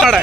खड़ा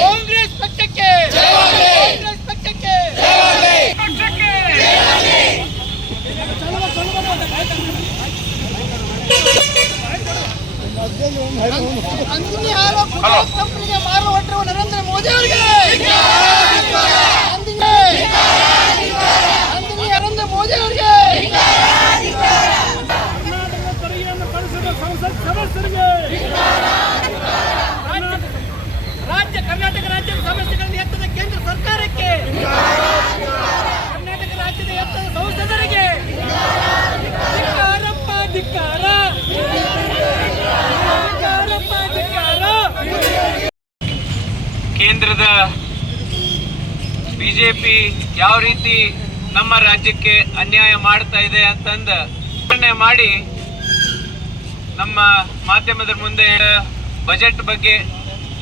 ಕಾಂಗ್ರೆಸ್ ಪಕ್ಷಕ್ಕೆ ಕಾಂಗ್ರೆಸ್ ಪಕ್ಷಕ್ಕೆ ಪಕ್ಷಕ್ಕೆ ಗುಜರಾತ್ ಕಂಪನಿಗೆ ಮಾರು ಹೊಟ್ಟಿರುವ ನರೇಂದ್ರ ಮೋದಿ ಅವರಿಗೆ ನಂದಿನಿ ನಂದಿನಿ ನರೇಂದ್ರ ಮೋದಿ ಅವರಿಗೆ ಕರ್ನಾಟಕದ ತೆರಿಗೆಯನ್ನು ಕಳಿಸಿದ ಸಂಸತ್ ಸದಸ್ಯರಿಗೆ ರಾಜ್ಯ ಕರ್ನಾಟಕ ರಾಜ್ಯದ ಸಮಸ್ಯೆಗಳನ್ನು ಎತ್ತದ ಕೇಂದ್ರ ಸರ್ಕಾರಕ್ಕೆ ಕರ್ನಾಟಕ ರಾಜ್ಯದ ಎತ್ತದ ಸಂಸದರಿಗೆ ಧಿಕ್ಕಾರಪ್ಪ ಧಿಕ್ಕಾರ ಧಿಕ್ಕಾರಪ್ಪ ಧಿಕ್ಕಾರ ಕೇಂದ್ರದ ಬಿಜೆಪಿ ಯಾವ ರೀತಿ ನಮ್ಮ ರಾಜ್ಯಕ್ಕೆ ಅನ್ಯಾಯ ಮಾಡ್ತಾ ಇದೆ ಅಂತಂದ ಮಾಡಿ ನಮ್ಮ ಮಾಧ್ಯಮದ ಮುಂದೆ ಬಜೆಟ್ ಬಗ್ಗೆ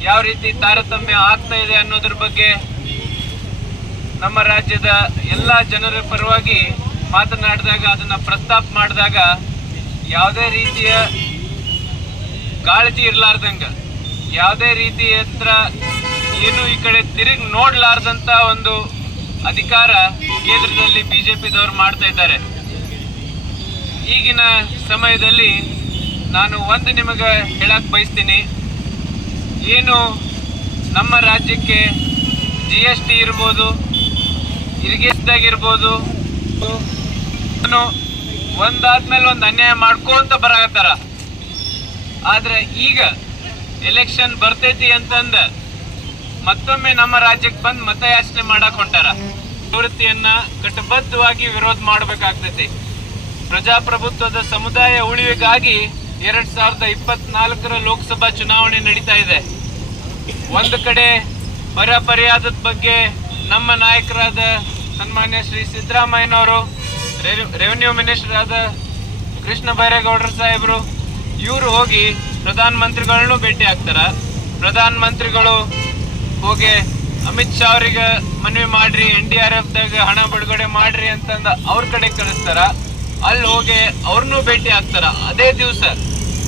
ಯಾವ ರೀತಿ ತಾರತಮ್ಯ ಆಗ್ತಾ ಇದೆ ಅನ್ನೋದ್ರ ಬಗ್ಗೆ ನಮ್ಮ ರಾಜ್ಯದ ಎಲ್ಲ ಜನರ ಪರವಾಗಿ ಮಾತನಾಡಿದಾಗ ಅದನ್ನ ಪ್ರಸ್ತಾಪ ಮಾಡಿದಾಗ ಯಾವುದೇ ರೀತಿಯ ಕಾಳಜಿ ಇರಲಾರ್ದಂಗ, ಯಾವುದೇ ರೀತಿಯ ಹತ್ರ ಏನು ಈ ಕಡೆ ತಿರುಗಿ ನೋಡ್ಲಾರ್ದಂತ ಒಂದು ಅಧಿಕಾರ ಕೇಂದ್ರದಲ್ಲಿ ಬಿಜೆಪಿದವರು ಮಾಡ್ತಾ ಇದ್ದಾರೆ. ಈಗಿನ ಸಮಯದಲ್ಲಿ ನಾನು ಒಂದು ನಿಮಗೆ ಹೇಳಕ್ ಬಯಸ್ತೀನಿ. ಏನು ನಮ್ಮ ರಾಜ್ಯಕ್ಕೆ ಜಿ ಎಸ್ ಟಿ ಇರ್ಬೋದು, ಇರಿಗೇಷನ್ದಾಗಿರ್ಬೋದು ಒಂದಾದ್ಮೇಲೆ ಒಂದು ಅನ್ಯಾಯ ಮಾಡ್ಕೊಂತ ಬರಾಕತ್ತಾರ. ಆದ್ರೆ ಈಗ ಎಲೆಕ್ಷನ್ ಬರ್ತೈತಿ ಅಂತಂದ ಮತ್ತೊಮ್ಮೆ ನಮ್ಮ ರಾಜ್ಯಕ್ಕೆ ಬಂದು ಮತಯಾಚನೆ ಮಾಡಕ್ ಹೊಂಟಾರ. ಪ್ರವೃತ್ತಿಯನ್ನ ಕಟಬದ್ಧವಾಗಿ ವಿರೋಧ ಮಾಡಬೇಕಾಗ್ತೈತಿ. ಪ್ರಜಾಪ್ರಭುತ್ವದ ಸಮುದಾಯ ಉಳಿವಿಗಾಗಿ ಎರಡ್ ಸಾವಿರದ ಇಪ್ಪತ್ನಾಲ್ಕರ ಲೋಕಸಭಾ ಚುನಾವಣೆ ನಡೀತಾ ಇದೆ. ಒಂದು ಕಡೆ ಬರ ಪರಿಹಾರದ ಬಗ್ಗೆ ನಮ್ಮ ನಾಯಕರಾದ ಸನ್ಮಾನ್ಯ ಶ್ರೀ ಸಿದ್ದರಾಮಯ್ಯನವರು ರೆವಿನ್ಯೂ ಮಿನಿಸ್ಟರ್ ಆದ ಕೃಷ್ಣ ಬೈರೇಗೌಡರ ಸಾಹೇಬರು, ಇವರು ಹೋಗಿ ಪ್ರಧಾನ ಮಂತ್ರಿಗಳನ್ನೂ ಭೇಟಿ ಆಗ್ತಾರ. ಪ್ರಧಾನ ಮಂತ್ರಿಗಳು ಹೋಗಿ ಅಮಿತ್ ಶಾ ಅವರಿಗೆ ಮನವಿ ಮಾಡ್ರಿ, ಎನ್ ಡಿ ಆರ್ ಎಫ್ ದಾಗ ಹಣ ಬಿಡುಗಡೆ ಮಾಡ್ರಿ ಅಂತಂದ ಅವ್ರ ಕಡೆ ಕಳಿಸ್ತಾರ. ಅಲ್ಲಿ ಹೋಗಿ ಅವ್ರನ್ನೂ ಭೇಟಿ ಆಗ್ತಾರ. ಅದೇ ದಿವಸ,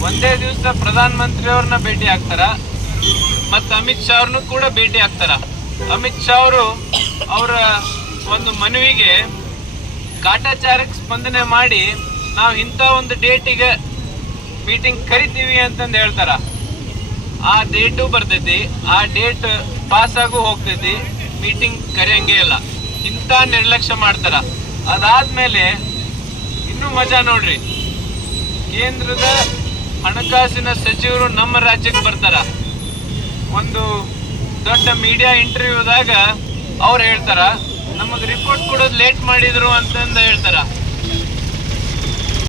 ಒಂದೇ ದಿವಸ ಪ್ರಧಾನ ಮಂತ್ರಿ ಅವ್ರನ್ನ ಭೇಟಿ ಆಗ್ತಾರ. ಮತ್ತು ಅಮಿತ್ ಶಾ ಅವ್ರನ್ನೂ ಕೂಡ ಭೇಟಿ ಆಗ್ತಾರ. ಅಮಿತ್ ಶಾ ಅವರು ಅವರ ಒಂದು ಮನವಿಗೆ ಕಾಟಾಚಾರಕ್ಕೆ ಸ್ಪಂದನೆ ಮಾಡಿ, ನಾವು ಇಂಥ ಒಂದು ಡೇಟಿಗೆ ಮೀಟಿಂಗ್ ಕರಿತೀವಿ ಅಂತಂದು ಹೇಳ್ತಾರ. ಆ ಡೇಟು ಬರ್ತೈತಿ, ಆ ಡೇಟ್ ಪಾಸ್ ಆಗು ಹೋಗ್ತೈತಿ ಮೀಟಿಂಗ್ ಕರೆಯಂಗೆ ಇಲ್ಲ. ಇಂಥ ನಿರ್ಲಕ್ಷ್ಯ ಮಾಡ್ತಾರ. ಅದಾದ್ಮೇಲೆ ಇನ್ನೂ ಮಜಾ ನೋಡ್ರಿ. ಕೇಂದ್ರದ ಹಣಕಾಸಿನ ಸಚಿವರು ನಮ್ಮ ರಾಜ್ಯಕ್ಕೆ ಬರ್ತಾರ. ಒಂದು ದೊಡ್ಡ ಮೀಡಿಯಾ ಇಂಟರ್ವ್ಯೂದಾಗ ಅವ್ರು ಹೇಳ್ತಾರ, ನಮಗೆ ರಿಪೋರ್ಟ್ ಕೊಡೋದು ಲೇಟ್ ಮಾಡಿದ್ರು ಅಂತಂದು ಹೇಳ್ತಾರ.